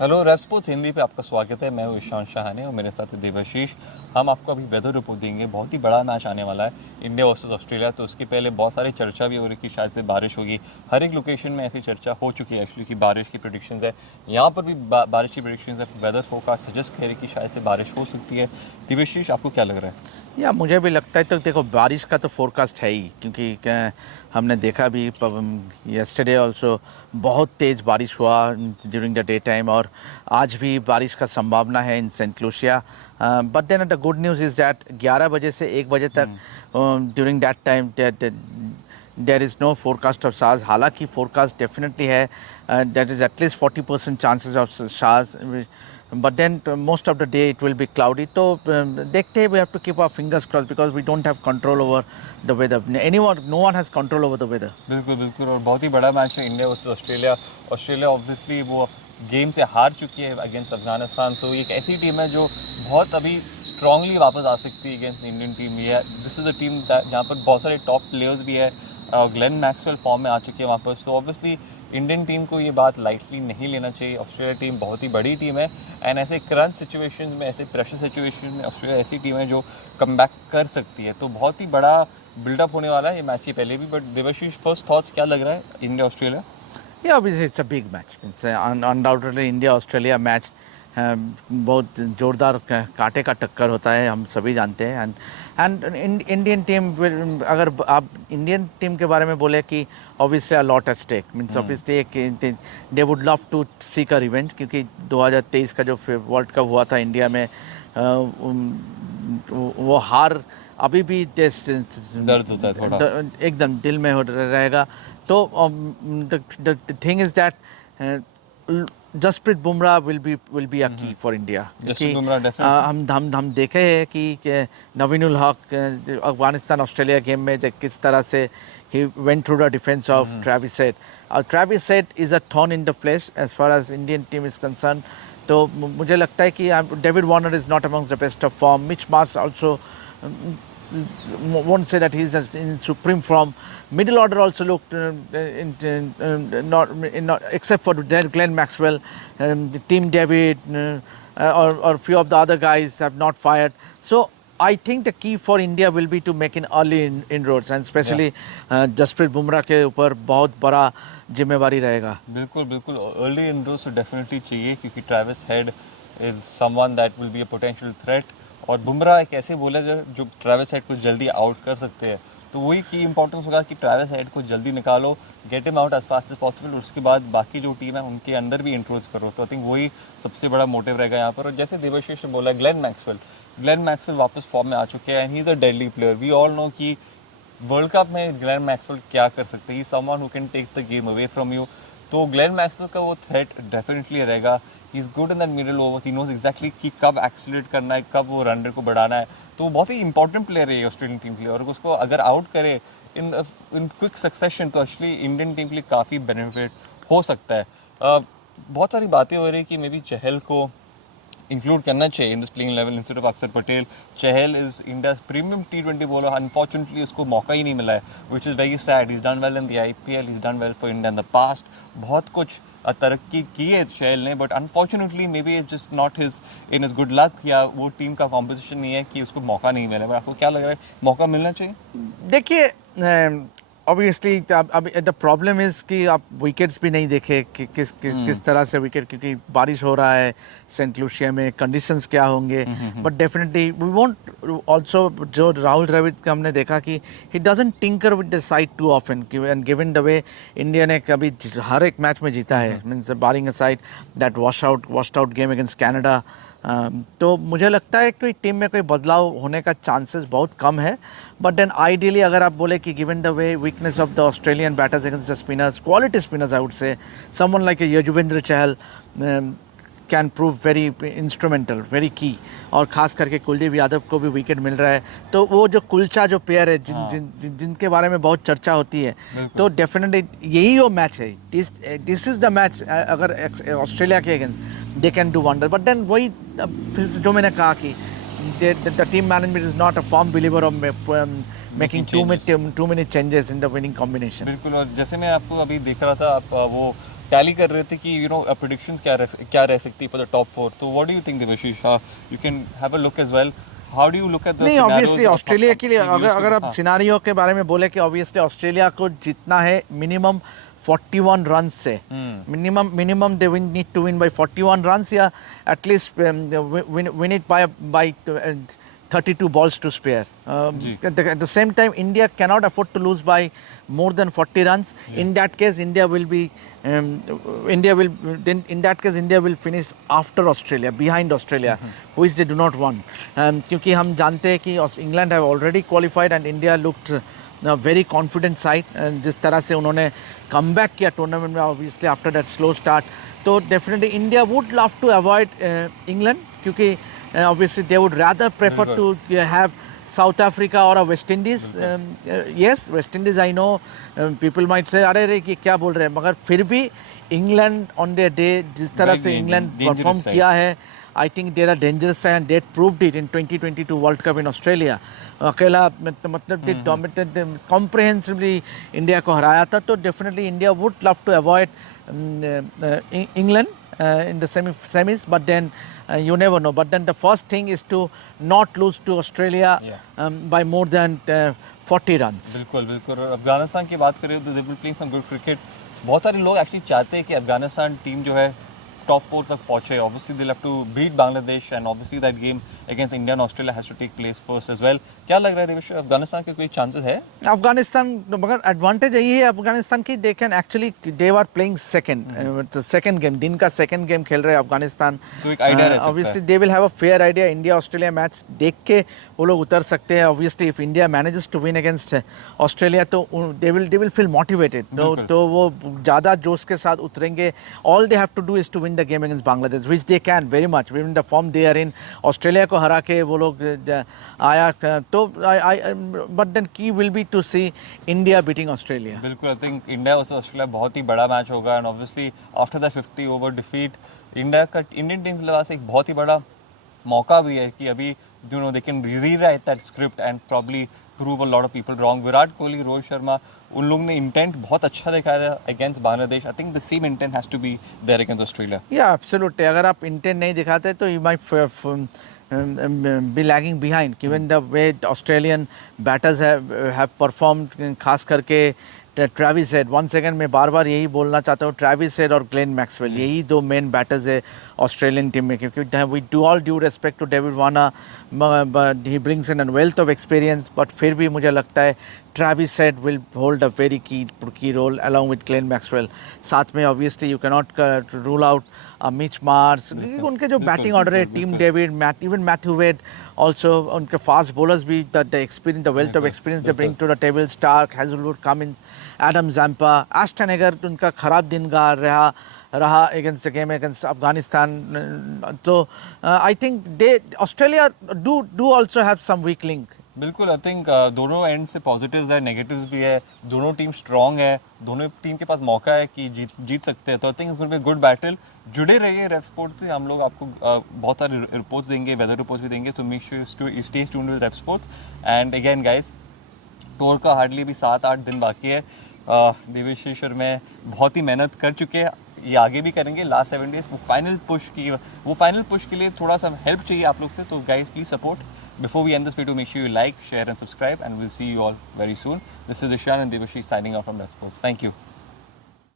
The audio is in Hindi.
हेलो रेव स्पोर्ट्स हिंदी पे आपका स्वागत है। मैं हूँ ईशांत शाहानी और मेरे साथ है देवाशीष। हम आपको अभी वेदर रिपोर्ट देंगे। बहुत ही बड़ा मैच आने वाला है, इंडिया वर्सेस ऑस्ट्रेलिया। तो उसके पहले बहुत सारी चर्चा भी हो रही कि शायद से बारिश होगी। हर एक लोकेशन में ऐसी चर्चा हो चुकी है एक्चुअली कि बारिश की प्रेडिक्शंस है। यहाँ पर भी बारिश की प्रेडिक्शंस है। वेदर फोरकास्ट सजेस्ट कह रही कि शायद से बारिश हो सकती है। देवाशीष, आपको क्या लग रहा है? या मुझे भी लगता है। तो देखो, बारिश का तो फोरकास्ट है ही, क्योंकि हमने देखा भी यस्टरडे ऑल्सो बहुत तेज़ बारिश हुआ ड्यूरिंग द डे टाइम, और आज भी बारिश का संभावना है in saint Lucia. But then the good news is that 11 बजे से 1 बजे तक during that time there is no forecast of showers. हालांकि फोरकास्ट डेफिनेटली है, that is at least 40% chances of showers, but then most of the day it will be cloudy. तो देखते हैं, we have to keep our fingers crossed because we don't have control over the weather. No one has control over the weather. बिल्कुल बिल्कुल। और बहुत ही बड़ा मैच है India versus Australia. Australia obviously वो गेम से हार चुकी है अगेंस्ट अफगानिस्तान। तो एक ऐसी टीम है जो बहुत अभी स्ट्रांगली वापस आ सकती है अगेंस्ट इंडियन टीम। ये दिस इज़ अ टीम जहाँ पर बहुत सारे टॉप प्लेयर्स भी है। ग्लेन मैक्सवेल फॉर्म में आ चुकी है वापस। तो ऑब्वियसली इंडियन टीम को ये बात लाइटली नहीं लेना चाहिए। ऑस्ट्रेलिया टीम बहुत ही बड़ी टीम है एंड ऐसे क्रंच सिचुएशन में, ऐसे प्रेशर सिचुएशन में ऑस्ट्रेलिया ऐसी टीम है जो कम बैक कर सकती है। तो बहुत ही बड़ा बिल्डअप होने वाला है ये मैच के पहले भी। बट देवाशीष, फर्स्ट थॉट्स क्या लग रहा है India Australia? Yeah, obviously it's a big match. It's undoubtedly India Australia match. बहुत जोरदार कांटे का टक्कर होता है, हम सभी जानते हैं। एंड इंडियन टीम, अगर आप इंडियन टीम के बारे में बोले कि obviously a lot at stake, means obviously they would love to seek a revenge, क्योंकि 2023 का जो वर्ल्ड कप हुआ था इंडिया में, वो हार अभी भी दर्द होता है थोड़ा। एकदम दिल में रहेगा। तो the thing is that Jasprit Bumrah will be a key for India, क्योंकि हम देखे हैं कि नवीन उल हक अफगानिस्तान ऑस्ट्रेलिया गेम में किस तरह से he went through the defense of Travis Head. Travis Head is a thorn in the flesh as far as Indian team is concerned. तो मुझे लगता है कि David Warner is not amongst the best of form. Mitch Marsh also won't say that he's in supreme form. Middle order also looked not except for Glenn Maxwell, Tim David, or few of the other guys have not fired. So I think the key for India will be to make an early inroads, and especially Jasprit Bumrah के ऊपर बहुत बड़ा जिम्मेवारी रहेगा। बिल्कुल बिल्कुल। अर्ली इनरोड्स तो डेफिनेटली चाहिए क्योंकि Travis head is someone that will be a potential threat. और बुमराह एक ऐसे बॉलर है जो ट्रेविस हेड को जल्दी आउट कर सकते हैं। तो वही की इंपॉर्टेंस होगा कि ट्रेविस हेड को जल्दी निकालो, get him out as fast as possible. उसके बाद बाकी जो टीम है उनके अंदर भी इंट्रोज करो। तो आई थिंक वही सबसे बड़ा मोटिव रहेगा यहाँ पर। और जैसे देवाशीष ने बोला, ग्लेन मैक्सवेल वापस फॉर्म में आ चुके हैं and he is a deadly player. We all know कि वर्ल्ड कप में ग्लेन मैक्सवेल क्या कर सकते हैं। Someone who can take the game away from you. तो ग्लेन मैक्सवेल का वो थ्रेट डेफिनेटली रहेगा। He is good in that middle over. He knows exactly कि कब एक्सीलरेट करना है, कब वो रन रेट को बढ़ाना है। तो वो बहुत ही इंपॉर्टेंट प्लेयर है ये ऑस्ट्रेलियन टीम के लिए। और उसको अगर आउट करे इन क्विक सक्सेशन तो एक्चुअली इंडियन टीम के लिए काफ़ी बेनिफिट हो सकता है। बहुत सारी बातें हो रही कि मे बी चहल को इंक्लूड करना चाहिए in this playing level instead of Akshar Patel. Chahal is India premium T20 bowler. Unfortunately उसको मौका ही नहीं मिला है, which is very sad. Is done well in the IPL, is done well for India in the past. बहुत कुछ तरक्की की है चहल ने, but unfortunately maybe is just not his in his good luck, या वो टीम का कॉम्पोजिशन नहीं है कि उसको मौका नहीं मिला। बट आपको क्या लग रहा है, मौका मिलना चाहिए? देखिए, ऑब्वियसली अब द प्रॉब्लम इज़ कि आप विकेट्स भी नहीं देखे कि किस तरह से विकेट, क्योंकि बारिश हो रहा है सेंट लूसिया में, कंडीशंस क्या होंगे। But definitely we want also, जो राहुल द्रविड़ का हमने देखा कि he doesn't tinker with the side too often, and given the way India ने कभी हर एक मैच में जीता है, means barring a side that washed out game against Canada. तो मुझे लगता है कि टीम में कोई बदलाव होने का चांसेस बहुत कम है। बट देन आइडियली अगर आप बोले कि given the way weakness of the Australian batters against the spinners, quality spinners I would say, someone like Yuzvendra Chahal can prove very instrumental, very की। और ख़ास करके कुलदीप यादव को भी विकेट मिल रहा है। तो वो जो कुलचा जो पेयर है जिनके बारे में बहुत चर्चा होती है, तो डेफिनेटली यही वो मैच है। This is the match. अगर ऑस्ट्रेलिया के against they can do wonder. But then वही जो मैंने कहा कि the team management is not a firm believer of making too many changes in the winning combination. बिल्कुल। और जैसे मैं आपको अभी देख रहा था, आप वो टैली कर रहे थे कि यू नो प्रेडिक्शंस क्या रह सकती है फॉर द टॉप 4. तो what do you think Devashish? You can have a look as well. How do you look at the नहीं, ऑब्वियसली ऑस्ट्रेलिया के लिए अगर आप सिनारियो के बारे में बोले कि ऑब्वियसली ऑस्ट्रेलिया को जीतना है मिनिमम 41 रन से, minimum they need to win by 41 runs या at least win it by 32 balls to spare. At the same time, India cannot afford to lose by more than 40 runs. In that case, India will finish after Australia, behind Australia, which they do not want. क्योंकि हम जानते हैं कि England have already qualified and India looked a very confident side. जिस तरह से उन्होंने comeback किया टूर्नामेंट में, obviously after that slow start, तो definitely India would love to avoid England, क्योंकि obviously they would rather prefer to have South Africa or a West Indies. Yes, West Indies, I know people might say अरे रे क्या बोल रहे हैं, मगर फिर भी इंग्लैंड ऑन द डे जिस तरह से इंग्लैंड परफॉर्म किया है, I think there are dangerous and that proved it in 2022 world cup in Australia. अकेला मतलब कॉम्प्रहेंसिवली इंडिया को हराया था. तो definitely India would love to avoid England in the semis, but then you never know. But then the first thing is to not lose to Australia by more than 40 runs. बिल्कुल बिल्कुल. और अफगानिस्तान की बात करें तो they will play some good cricket. बहुत सारे लोग एक्चुअली चाहते हैं कि अफगानिस्तान टीम जो है टॉप 4 तक पहुंचे. Obviously they'll have to beat Bangladesh and obviously that game against India and Australia has to take place first as well. क्या लग रहा है देवेश, अफगानिस्तान के कोई चांसेस है? अफगानिस्तान, मगर एडवांटेज यही है अफगानिस्तान की, they can actually they are playing second game, दिन का सेकंड गेम खेल रहे हैं अफगानिस्तान. तो एक आइडिया रह सकता है. Obviously they will have a fair idea. India Australia match देख के वो लोग उतर सकते हैं. Obviously if India manages to win against Australia तो दे विल फील मोटिवेटेड. तो वो ज़्यादा जोश के साथ उतरेंगे. All they have to do is to win the game against Bangladesh, which they can very much win the form they are in. Australia को हरा के वो लोग आया तो but then key will be to see India beating Australia. बिल्कुल. I think India versus Australia बहुत ही बड़ा मैच होगा and obviously after the 50 over defeat Indian team के पास एक बहुत ही बड़ा मौका भी है कि अभी you know they can rewrite that script and probably prove a lot of people wrong. Virat Kohli, Rohit Sharma, उन लोगों ने इंटेंट बहुत अच्छा दिखाया था against Bangladesh. I think the same intent has to be there against Australia. Yeah absolutely. अगर आप इंटेंट नहीं दिखाते तो you might be lagging behind given the way Australian batters have performed, खास करके ट्रेविस हेड. वन सेकंड में बार बार यही बोलना चाहता हूँ, ट्रेविस हेड और ग्लेन मैक्सवेल, यही दो मेन बैटर्स है ऑस्ट्रेलियन टीम में. क्योंकि we do all due respect to David Warner, he brings in an wealth of experience, but फिर भी मुझे लगता है Travis Head will hold a very key role along with Glenn Maxwell. साथ में obviously you can not rule out Mitch Marsh. उनके जो बैटिंग ऑर्डर है, team David, even Matthew Wade also, उनके फास्ट बॉलर्स भी the experience, the wealth of experience they bring to the table. Starc, Hazlewood, Cummins, Adam Zampa, Ashton Agar उनका खराब दिन रहा against the game against Afghanistan. तो I think they Australia do also have some weak link. बिल्कुल. आई थिंक दोनों एंड से पॉजिटिव्स है, नेगेटिव्स भी है. दोनों टीम स्ट्रांग है, दोनों टीम के पास मौका है कि जीत सकते हैं. तो I think it's going to be good battle. जुड़े रहिए रेफ स्पोर्ट्स से. हम लोग आपको बहुत सारे रिपोर्ट्स देंगे, वेदर रिपोर्ट्स भी देंगे. So make sure you stay tuned with ref sports. And again guys, tour का हार्डली भी 7-8 दिन बाकी है. देवेश और मैं बहुत ही मेहनत कर चुके हैं, ये आगे भी करेंगे. लास्ट 7 डेज वो फाइनल पुश के लिए थोड़ा सा हेल्प चाहिए आप लोग से. तो guys please support. Before we end this video, make sure you like, share and subscribe, and we'll see you all very soon. This is Ishan and Devashish signing off from Red Sports. Thank you.